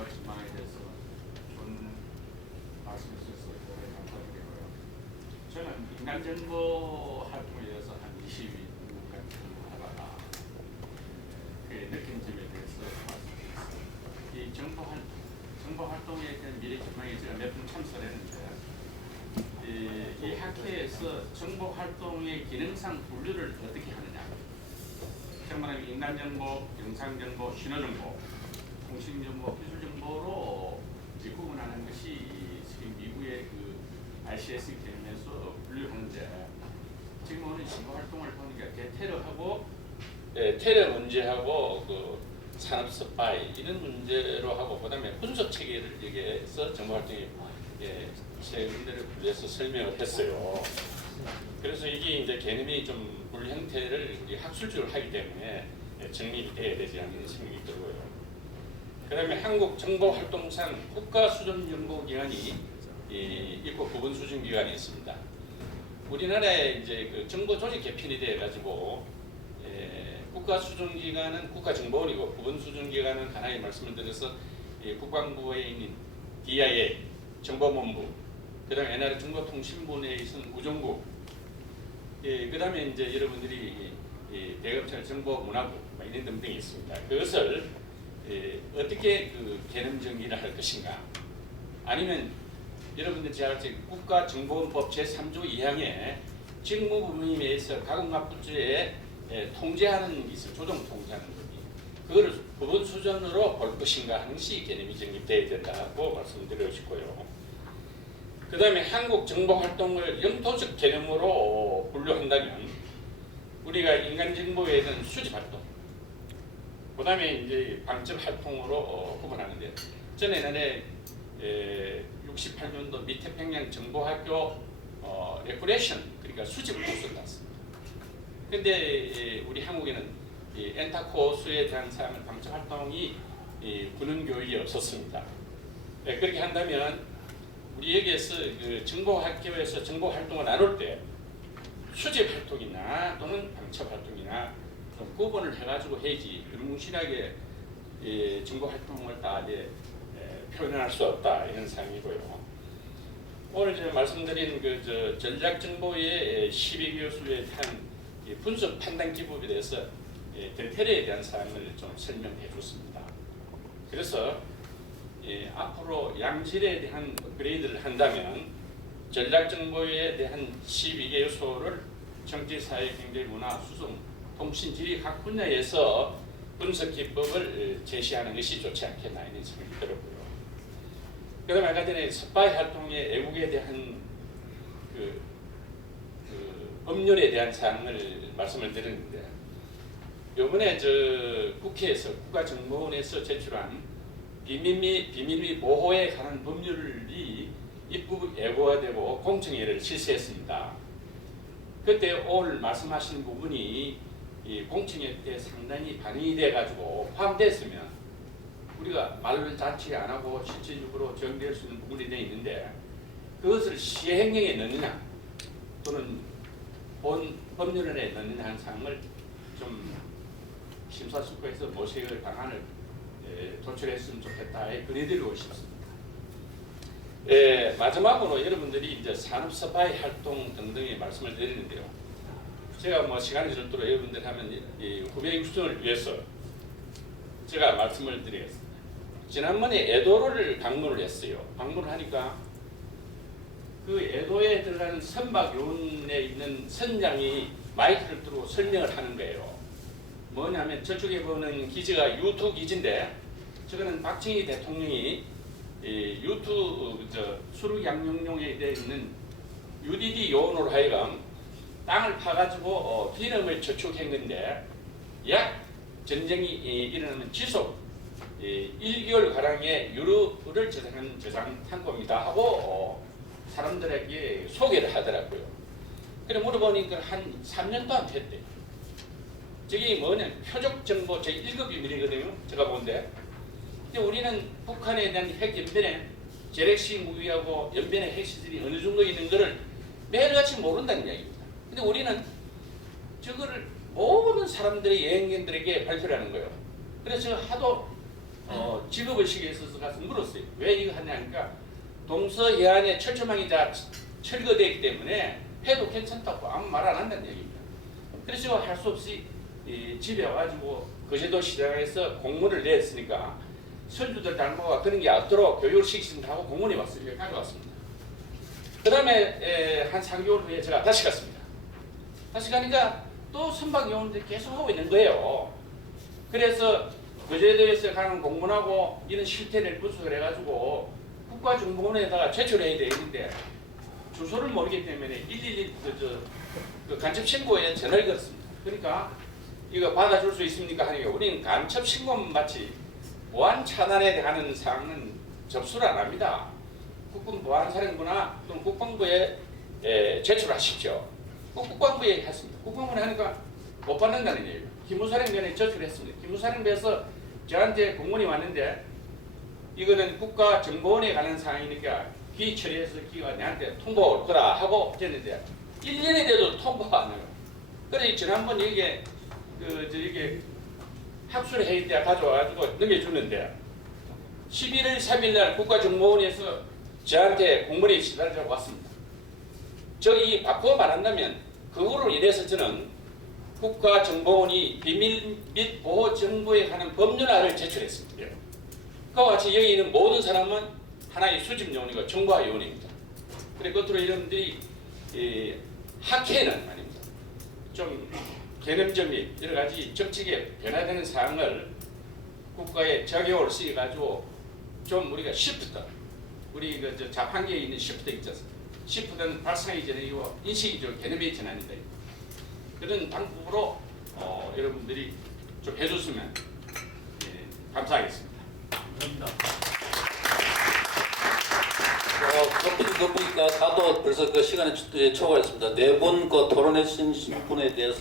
미래와 전망에 대해서 좋은 말씀해 주셔서 대단히 감사드리고요. 저는 인간정보 활동에 대해서 한 20년간 근무하다가 그 느낀 점에 대해서 말씀드리겠습니다. 이 정보 활동에 대한 미래 전망에 제가 몇 번 참석을 했는데 이 학회에서 정보 활동의 기능상 분류를 어떻게 하느냐, 정말 인간정보, 영상정보, 신호정보, 통신정보, 기술정보로 구분하는 것이 지금 미국의 그 RCS 개념에서 분류하는데, 지금 오늘 정보 활동을 보니까 대테러하고 테러 문제하고 그 산업 스파이 이런 문제로 하고, 그다음에 분석 체계를 여기에서 정보 활동이 세 군데를 분류해서 설명을 했어요. 그래서 이게 이제 개념이 좀 분류 형태를 학술적으로 하기 때문에 정립이 돼야 되지 않는 생각이 들고요. 그다음에 한국정보활동상 국가수준연구기관이 있고 부분수준기관이 있습니다. 우리나라에 이제 그 정보조직 개편이 돼가지고 국가수준기관은 국가정보원이고 부분수준기관은 하나의 말씀을 드려서 국방부에 있는 DIA 정보본부, 그다음에 옛날에 정보통신부에 있는 우정부, 그다음에 이제 여러분들이 대검찰 정보문화부 이런 등등이 있습니다. 그것을 어떻게 그 개념 정리를 할 것인가, 아니면 여러분들 잘 아시는 국가정보원법 제3조 2항에 직무부문에 의해서 가공납부죄에 통제하는 게 있어요. 조정 통제하는 거기. 그거를 부분 수준으로 볼 것인가 하는 것이 개념이 정립되어야 된다고 말씀드리고 싶고요. 그 다음에 한국 정보활동을 영토적 개념으로 분류한다면 우리가 인간정보에 대한 수집활동, 그 다음에 이제 방첩활동으로 구분하는데, 저는 옛날에 68년도 미태평양 정보학교 레크레이션, 그러니까 수집 코스를 갔습니다. 근데 우리 한국에는 엔타코스에 대한 사항을 방첩활동이 군은 교육이 없었습니다. 그렇게 한다면 우리 여기에서 그 정보학교에서 정보활동을 나눌 때 수집활동이나 또는 방첩활동이나 좀 구분을 해가지고 해야지 무시하게 정보활동을 다 표현할 수 없다, 이런 상황이고요. 오늘 제가 말씀드린 그 전략정보의 12교수에 대한 분석 판단 기법에 대해서 대테러에 대한 사항을 좀 설명해 줬습니다. 그래서 앞으로 양질에 대한 업그레이드를 한다면 전략정보에 대한 12개 요소를 정치, 사회, 경제, 문화, 수송, 통신, 지리 각 분야에서 분석 기법을 제시하는 것이 좋지 않겠나, 이런 생각이 들었고요. 그 다음에 아까 전에 스파이 활동의 애국에 대한 그 법률에 대한 사항을 말씀을 드렸는데, 이번에 국회에서 국가정보원에서 제출한 비밀 보호에 관한 법률이 입법 예고화되고 공청회를 실시했습니다. 그때 오늘 말씀하신 부분이 이 공청회 때 상당히 반영이 돼가지고 포함됐으면 우리가 말 자체 안 하고 실질적으로 정리될 수 있는 부분이 되어 있는데, 그것을 시행령에 넣느냐 또는 본 법률안에 넣느냐 하는 사항을 좀 심사숙고해서 모색을 방안을 도출했으면 좋겠다에 건의드리고 싶습니다. 마지막으로 여러분들이 이제 산업 스파이 활동 등등의 말씀을 드리는데요. 제가 뭐 시간이 절도록 여러분들 하면 후배 육성을 위해서 제가 말씀을 드리겠습니다. 지난번에 에도를 방문을 했어요. 방문을 하니까 그 에도에 들어가는 선박요원에 있는 선장이 마이크를 들고 설명을 하는 거예요. 뭐냐면 저쪽에 보는 기지가 U2 기지인데, 저거는 박정희 대통령이 U2 수륙 양용용에 되어 있는 UDD 요원으로 하여금 땅을 파가지고 기름을 저축했는데, 약 전쟁이 일어나면 지속 1개월 가량의 유류를 저장한 저장 창고입니다 하고 사람들에게 소개를 하더라고요. 그래 물어보니까 한 3년 동안 됐대. 저게 뭐냐, 표적 정보 제1급 비밀이거든요. 제가 본데. 근데 우리는 북한에 대한 핵 연변에 재래식 무기하고 연변의 핵시설이 어느 정도 있는 것을 매일같이 모른다는 이야기입니다. 근데 우리는 저거를 모든 사람들이 여행객들에게 발표를 하는 거예요. 그래서 제가 하도 직업의식에 있어서 가서 물었어요. 왜 이거 하냐니까 동서해안에 철조망이 다 철거되어 있기 때문에 해도 괜찮다고 아무 말 안 한다는 얘기입니다. 그래서 할 수 없이 집에 와가지고 거제도 시장에서 공문을 냈으니까 선주들 닮아가 그런 게 없도록 교육을 시키신다고 공문이 왔어요. 이렇게 가져왔습니다. 그 다음에 한 3개월 후에 제가 다시 갔습니다. 다시 가니까 또 선박 요원들이 계속 하고 있는 거예요. 그래서 거제도에서 가는 공문하고 이런 실태를 분석을 해가지고 국가정보원에다가 제출해야 되는데 주소를 모르기 때문에 111 그 간첩 신고에 전화를 걸었습니다. 그러니까 이거 받아줄 수 있습니까 하니까 우리는 간첩 신고만 받지 보안 차단에 관한 사항은 접수를 안 합니다. 국군보안사령부나 또는 국방부에 제출하십시오. 국방부에 했습니다. 국방부에 하니까 못 받는다는 얘기예요. 기무사령부에 제출했습니다. 기무사령부에서 저한테 공문이 왔는데 이거는 국가정보원에 관한 사항이니까 귀 처리해서 기가 내한테 통보 올 거라 하고 됐는데 1년이 돼도 통보 안 해요. 그래서 지난번 이게 이게 학술 회의 때 가져와가지고 넘겨주는데 11월 3일 날 국가정보원에서 저한테 공문이 시달려고 왔습니다. 저이 바꾸어 말한다면 그거로 인해서 저는 국가정보원이 비밀 및 보호 정보에 관한 법률안을 제출했습니다. 그와 같이 여기 있는 모든 사람은 하나의 수집 요원이고 정보화 요원입니다. 그리고 끝으로 여러분들이 학회는 아닙니다. 좀 개념적 및 여러 가지 정책에 변화되는 사항을 국가의 적용을 쓰여가지고 좀 우리가 시프트, 우리 그 자판기에 있는 시프트 있지 않습니까? 시프트는 발상의 전환이고 인식이 좀 개념의 전환이다. 그런 방법으로 여러분들이 좀 해줬으면 감사하겠습니다. 감사합니다. 덮으니까 다도 벌써 그 시간에 초과했습니다. 네 분 그 토론해 주신 분에 대해서